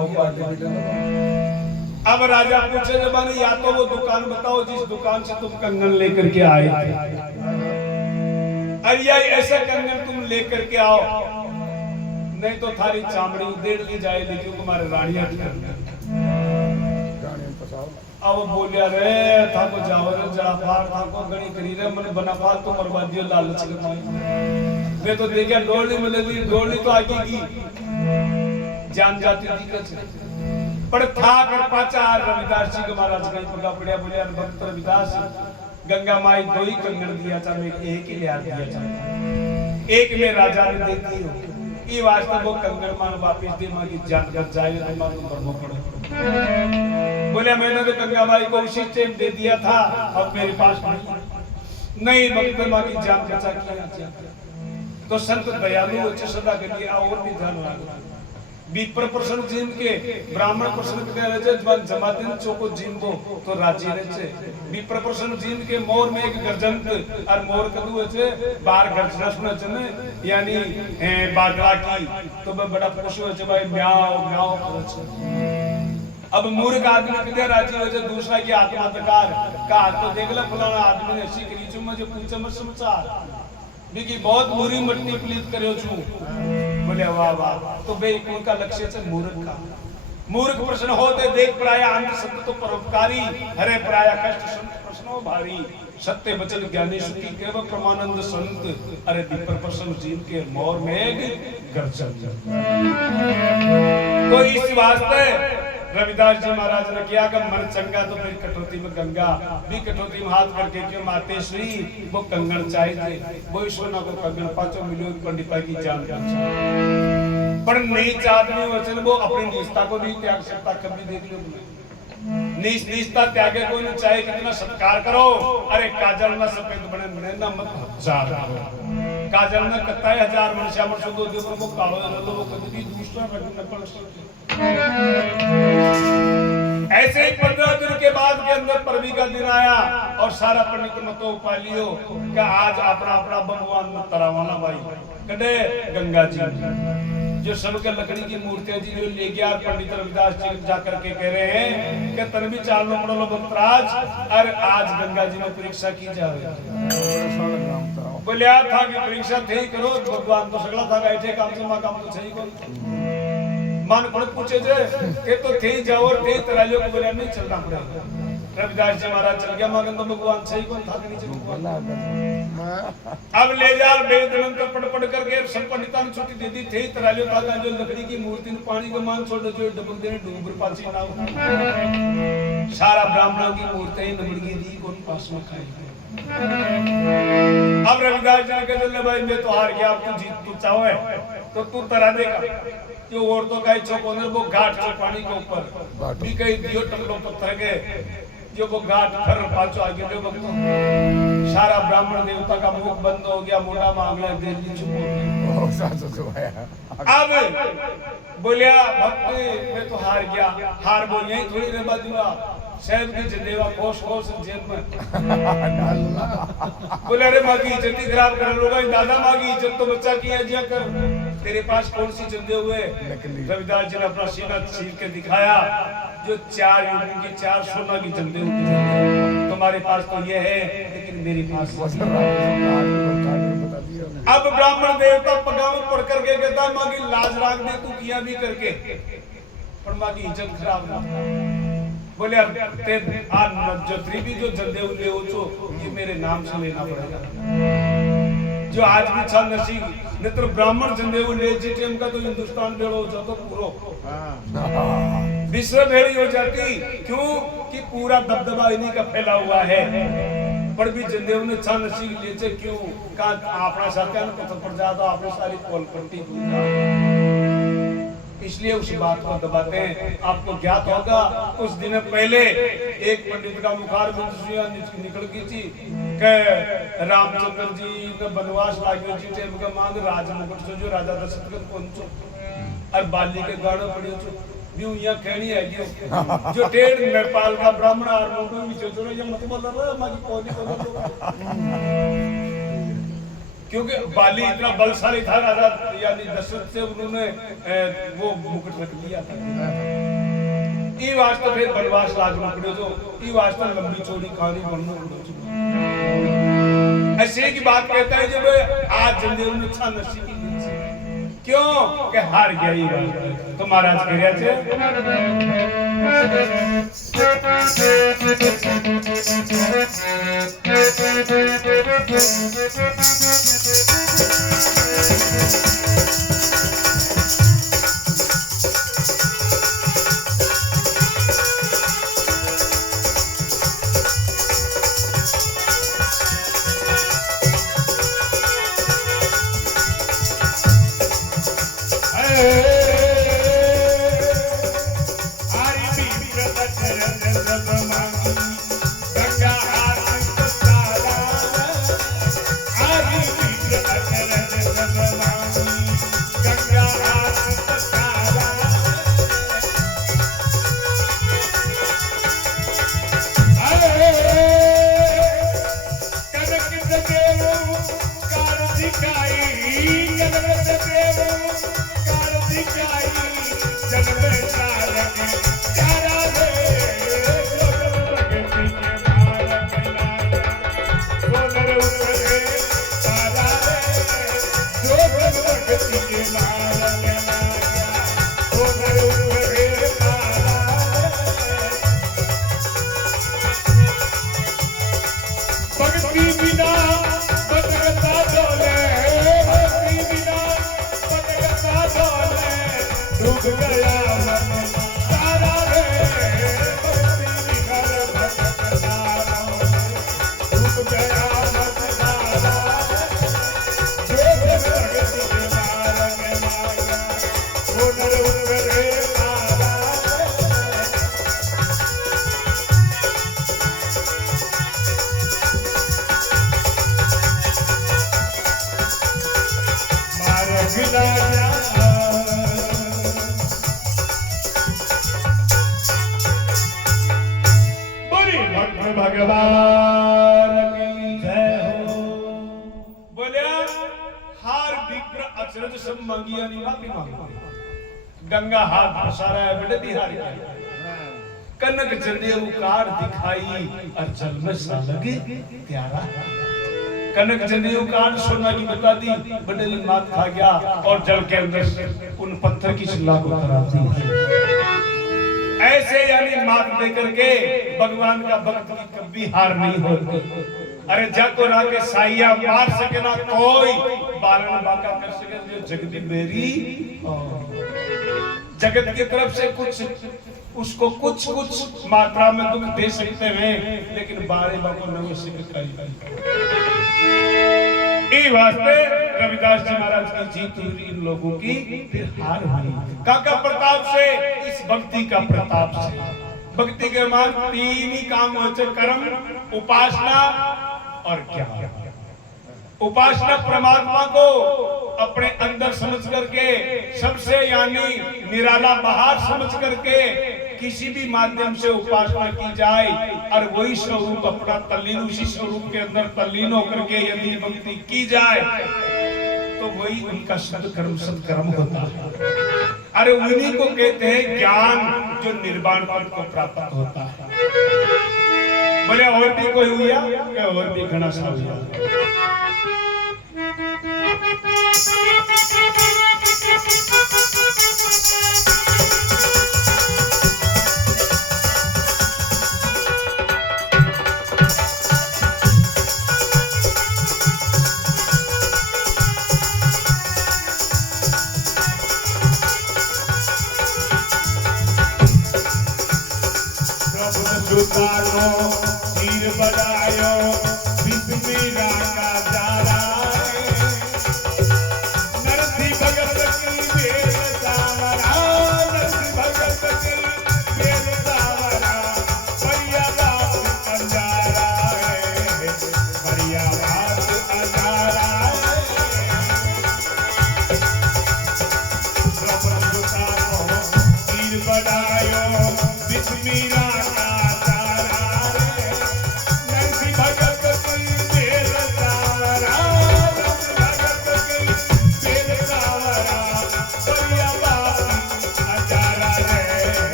अब राजा पूछे जबानी या तो वो दुकान बताओ जिस दुकान से तुम कंगन लेकर के आए थे। अरे ऐसा कंगन तुम लेकर के आओ नहीं तो थारी चामड़ी उधेड़ ली जाएगी क्योंकि तुम्हारे रानियां अब बोलिया रे था को जावर जरा फाड़ था को गणी करी रे मन बना फाड़ तो बर्बादियो लालच के माई वे तो देखा डोली मिलेगी डोली तो आगे की जान जाती थी पर था कर पाचा रविदास जी के महाराज कहीं पगा पड़िया बोलिया भक्त रविदास गंगा माई दो ही कंगन दिया था मैं एक ही लिया दिया था एक में राजा ने दे दी हो ये वास्तव वो कंगन मान वापस दे मांगी जान कर जाए तो मान तो मरना पड़े। बोले मैंने तो गंगा माई को उसी टाइम दे दिया था अब मेरे पास नहीं भक्त मां की जान बचा किया तो संत दयालु अच्छे सदा के लिए और भी ध्यान रखना। विप्र प्रसन्न जीन के ब्राह्मण प्रसन्न के रहे जब जमातिन चोको जीन को तो राजी रहे विप्र प्रसन्न जीन के मोर में एक गर्जन और मोर कदू है बार गर्जना सुना चने यानी बागड़ा की तो बड़ा खुश हो भाई म्याओ म्याओ। अब मूर्ख आदमी के राजी हो जाए दूसरा की आत्माधिकार का तो देख लो फलाना आदमी ने ऐसी करी चुम मुझे पूछे मत समाचार देखिए बहुत बुरी मट्टी प्लीत करो छू। बोले वाह वाह तो बे उनका लक्ष्य से मूर्ख का मूर्ख प्रश्न होते देख प्राय अंत सत्य तो परोपकारी हरे प्राय कष्ट संत प्रश्नो भारी सत्य वचन ज्ञानी सुखी केवल प्रमानंद संत अरे विप्र प्रसन्न जीव के मोर मेघ गर्जन। तो इस वास्ते रविदास जी महाराज ने किया कि मन चंगा तो फिर कटौती में गंगा भी कटौती में हाथ करके क्यों माते श्री वो कंगन चाहिए वो ईश्वरना को कंगन 5 मिलियन पंडिता की जान पर नहीं चाहते वचन वो अपनी निष्ठा को नहीं त्याग सकता। कभी देख लो निष्ठा त्यागे को नहीं चाहे कितना सत्कार करो। अरे काजल ना सफेद बने बने ना मत हजार काजल ना कत्ता 1000 मनुष्य मनुष्य दो देव को कालो रलो वो कभी दूसरा रखना पड़ सकता। ऐसे ही 15 दिन के बाद के अंदर परवी का दिन आया और सारा पंडित मतो पा लियो कि आज अपना अपना भगवान में तरावाना भाई कदे गंगा जी जो सबके लकड़ी की मूर्तियां जी जो ले गया पंडित रविदास जी जाकर के कह रहे हैं कि तन भी चाल लो पड़ो भक्तराज और आज गंगा जी में परीक्षा की जाए। बोले था कि परीक्षा थे करो भगवान तो सगला था बैठे काम से मां काम तो सही को मन पड़ पूछे जे के तो थे जाओ और थे तरालियों को बोला नहीं चलना पड़ेगा। रविदास जी महाराज चल गया मगन तो भगवान सही कौन था नीचे अब ले जा बेदनन तो पड़ करके सब पंडितां ने छुट्टी दे दी थे तरालियों का जो लकड़ी की मूर्ति ने पानी को मान छोड़ जो डबल देने डूबर पाची ना सारा ब्राह्मणों की मूर्ति नबड़ी दी कौन पास में खाई। अब रविदास जी ने कहा भाई मैं तो हार गया अब तू जीत तू चाहे तो तू तरा देगा जो औरतों का इच्छा को वो घाट से पानी के ऊपर भी कहीं दियो टमलो पत्थर के जो वो घाट फर पाछो आगे जो भक्तों सारा ब्राह्मण देवता का मुख बंद हो गया मोटा मांगला दे दी चुप हो गया। अब बोलिया भक्त मैं तो हार गया हार बोल यही थोड़ी देर बाद दूंगा शहर की जदेवा खोश खोश जेब में बोले अरे माँ की इज्जत ही खराब कर लोगा दादा माँ की इज्जत तो बच्चा की है कर तेरे पास कौन सी चंदे हुए। रविदास जी ने अपना सीना चीर के दिखाया जो 4 युगों की 4 सोना की चंदे होती तुम्हारे पास तो ये है लेकिन मेरे पास अब ब्राह्मण देवता पगाम पढ़ करके कहता है माँ की लाज राग दे तू किया भी करके पर माँ की इज्जत खराब ना बोले अब जो भी जो जंदे उल्ले हो तो ये मेरे नाम से लेना पड़ेगा जो आज भी छा नसी नेत्र ब्राह्मण जंदे उल्ले जीटीएम का तो हिंदुस्तान भेड़ हो जाता पूरा विश्व भेड़ी हो जाती क्यों कि पूरा दबदबा इन्हीं का फैला हुआ है पर भी जंदेव ने छा नसी लेचे क्यों का अपना सत्यान पत्थर पर जाता आपने सारी पोल पट्टी इसलिए उस बात को दबाते हैं। आपको ज्ञात होगा कुछ दिन पहले एक पंडित का मुखार निकल गई थी कि रामचंद्र जी ने बनवास लागे जी टेम का मांग राज मुकुट से जो राजा दशरथ को पहुंचो और बाली के गाड़ो पड़े न्यू यहाँ कहनी है जो टेढ़ नेपाल का ब्राह्मण और मुंडू भी जो ये मत बोल रहा मागी कोनी क्योंकि बाली इतना बलशाली था राजा यानी दशरथ से उन्होंने वो मुकुट रख लिया था। ई वास्ते फिर बनवास लाग पड़े जो ई वास्ते लंबी चौड़ी कहानी बनने पड़े ऐसे की बात कहता है जब आज जंदेव में अच्छा नशी की क्यों कि हार गया ये बात तो महाराज कह रहे थे भगवान की जय हो। बोलिया हार विप्र अचरज सब मांगिया नहीं माफी मांगी गंगा हाथ पसारा है बेटे बिहार के कनक जनेऊ कार दिखाई और जल में सा लगे प्यारा कनक जनेऊ कार सोना की बता दी बडली मात खा गया और जल के अंदर उन पत्थर की शिला को उतरा दी ऐसे यानी मात दे करके भगवान का भक्त की कभी हार नहीं होती। अरे जग को राके साइया मार सके ना कोई बालन बाका कर सके जो जगत मेरी जगत की तरफ से कुछ उसको कुछ कुछ मात्रा में दुख दे सकते हैं लेकिन बारे बाको नवे सिककारी ई वास्ते रविदास जी महाराज की जीत हुई इन लोगों की फिर हार हुई काका प्रताप से इस भक्ति का प्रताप से भक्ति के मान तीन ही काम होते कर्म उपासना और क्या उपासना परमात्मा को अपने अंदर समझ करके सबसे यानी निराला बाहर समझ करके किसी भी माध्यम से उपासना की जाए और वही स्वरूप अपना तल्लीन उसी स्वरूप के अंदर तल्लीन होकर के यदि भक्ति की जाए तो वही उनका सत्कर्म होता है। अरे उन्हीं को कहते हैं ज्ञान जो निर्वाण पद को प्राप्त होता है। बोले और भी कोई हुआ क्या और भी घना सा हुआ तीर बजायो बिस्मिल्ला का जारा नरसी भगत की बेर सावरा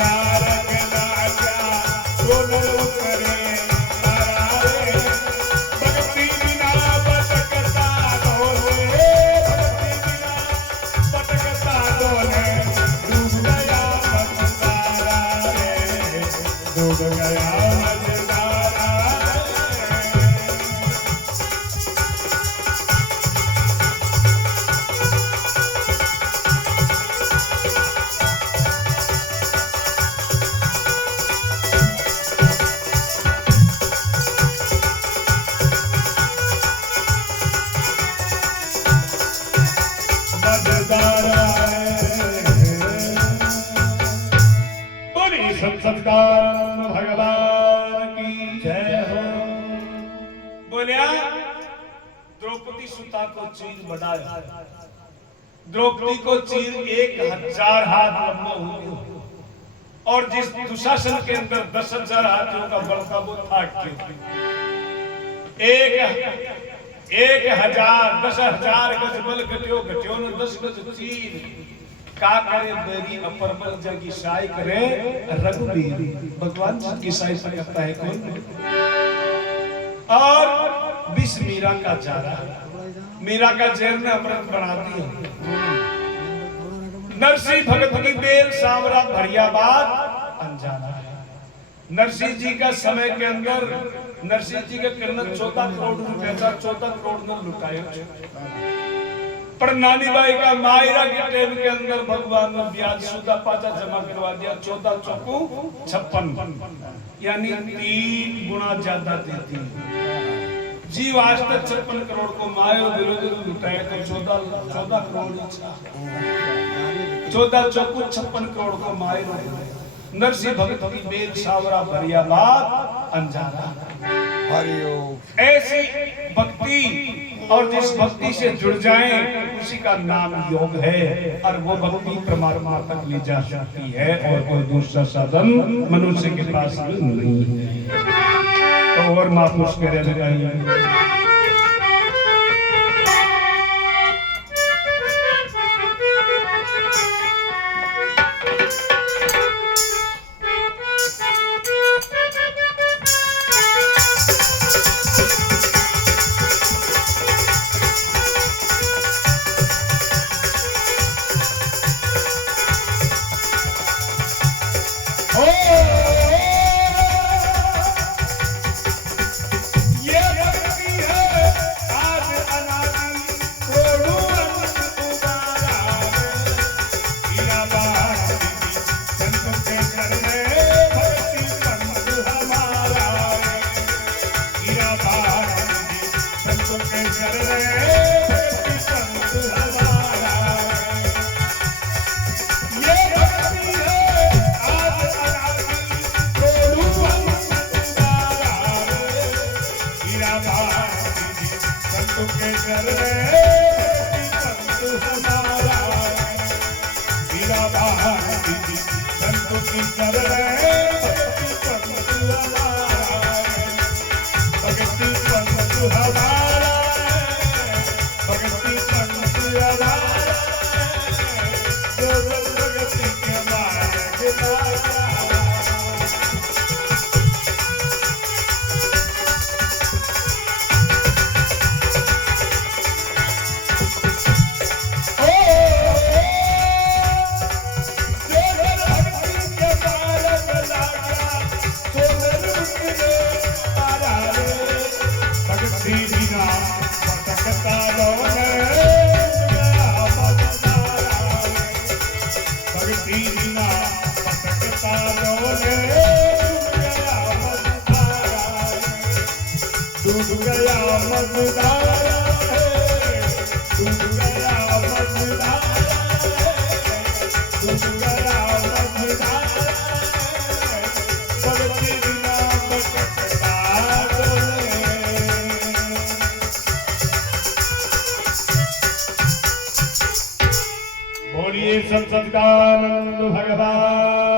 मार्ग लागा सोनर उतरे पारा रे भक्ति बिना भटकता डोले भटकता डोले डूब गया मझधारा रे डूब गया मझधारा संस्कार भगवान की जय हो। बोलिया द्रौपदी सुता को चीर बढ़ाया द्रौपदी को चीर 1000 हाथ लंबा हो गया और जिस दुशासन के अंदर 10,000 हाथियों का बल था वो था 10,000 गज बल घट्यो घट्यो ने 10 गज चीर का करे बेरी अपर बल जगी साई करे रघुवीर भगवान की साई करता है कौन और विष मीरा का चारा मीरा का जहर ने अमृत बना दिया नरसिंह भगत की बेल सावरा भरिया बात अनजाना है नरसिंह जी का समय के अंदर नरसिंह जी के किरण 14 करोड़ रुपए का 14 करोड़ ने लुटाया पर नानी बाई का मायरा के टाइम के अंदर भगवान ने ब्याज सुदा पाचा जमा करवा दिया 14 चौकू 56 यानी 3 गुना ज्यादा देती जीव आज तक 56 करोड़ को मायो विरोध लुटाया तो 14 करोड़ 14 चौकू 56 करोड़ को मायो नरसिंह भगत की बेल सावरा भरिया बात अनजाना हरिओम ऐसी भक्ति और जिस भक्ति से जुड़ जाए उसी का नाम योग है और वो भक्ति परमात्मा तक ले जा सकती है और कोई दूसरा साधन मनुष्य के पास नहीं है तो और महापुरुष कह रहे लगाइए बोलिए सत्संगानंद भगवान